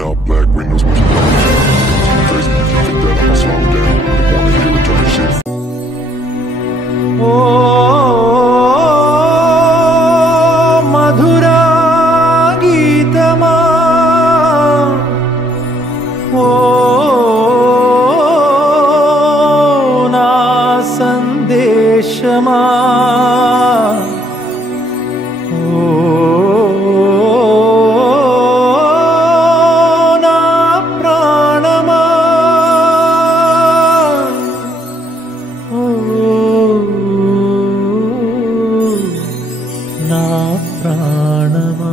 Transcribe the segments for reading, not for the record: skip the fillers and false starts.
Pulling up black windows, what you doing? Crazy if you think that I'ma slow down. Don't wanna hear it, turn shit. Madhura గీతమా నా సందేశమా నా ప్రాణమా నా ప్రాణమా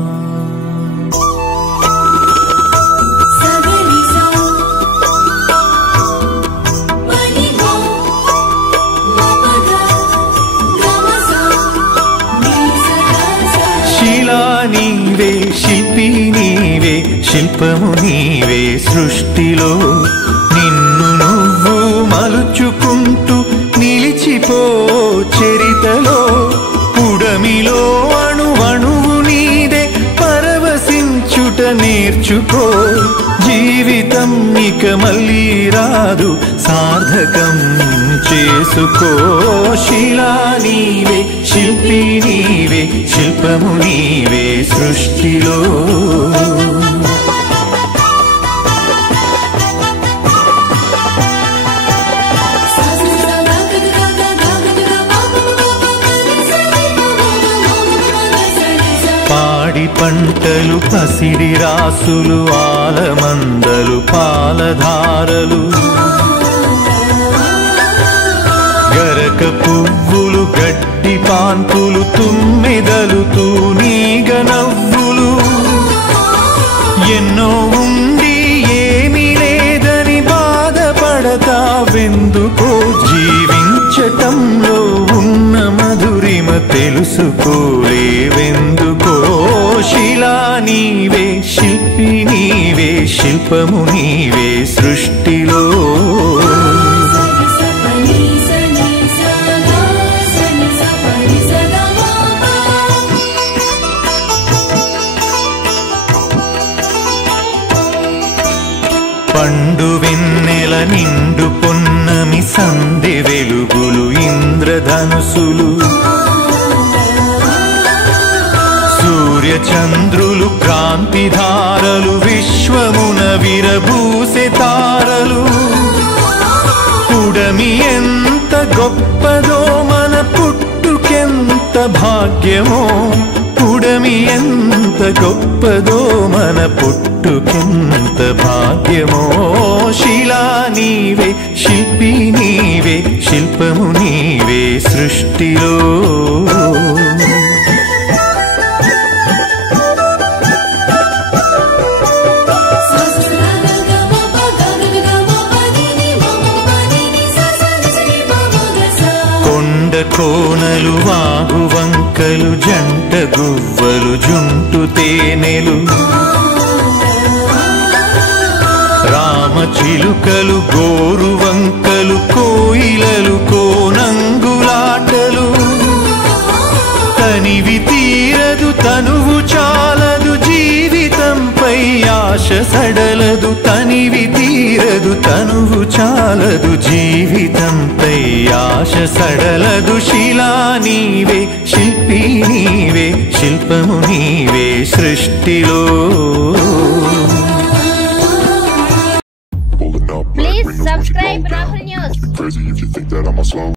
శిలా నీవే శిల్పి నీవే శిల్పము నీవే సృష్టిలో నిన్ను నువ్వు మలుచుకుంటూ నిలిచిపో చరితలో పుడమిలో అణువణువు నీదే పరవశించుట నేర్చుకో జీవితం ఇక మళ్ళీ రాదు సార్థకం చేసుకో శిలా నీవే శిల్పి నీవే శిల్పము నీవే సృష్టిలో పాడి పంటలు పసిడి రాసులు ఆలమందలు పాలధారలు గరక పువ్వులు గడ్డి పాన్పులు తుమ్మెదలు తూనీగ నవ్వులు ఎన్నో ఉండి ఏమీ లేదని బాధపడతావెందుకో జీవించటంలో ఉన్న మధురిమ తెలుసుకోలేవెందుకో శిలా నీవే శిల్పి నీవే శిల్పము నీవే సృష్టిలో పండు వెన్నెల నిండు పొన్నమి సంధి వెలుగులు ఇంద్రధనుసులు సూర్య చంద్రులు క్రాంతిధారలు విశ్వమున విరబూసే తారలు పుడమి ఎంత గొప్పదో మన పుట్టుకెంత భాగ్యమో పుడమి ఎంత గొప్పదో మన పుట్టుకెంత భాగ్యమో శిలా నీవే శిల్పి నీవే శిల్పము నీవే సృష్టిలో కొండ కోనలు వాగు వంకలు జంట గువ్వలు జుంటు తేనెలు రామచిలుకలు గోరు వంకలు కోయిలలు కోనంగులాటలు తనివి తీరదు తనువు చాలదు జీవితంపై ఆశ సడలదు తనివి తీరదు తనువు చాలదు జీవితంపై ఆశ సడలదు శిలా నీవే శిల్పి నీవే శిల్పము నీవే సృష్టిలో Pulling up black windows, what you doing? Crazy if you think that I'ma slow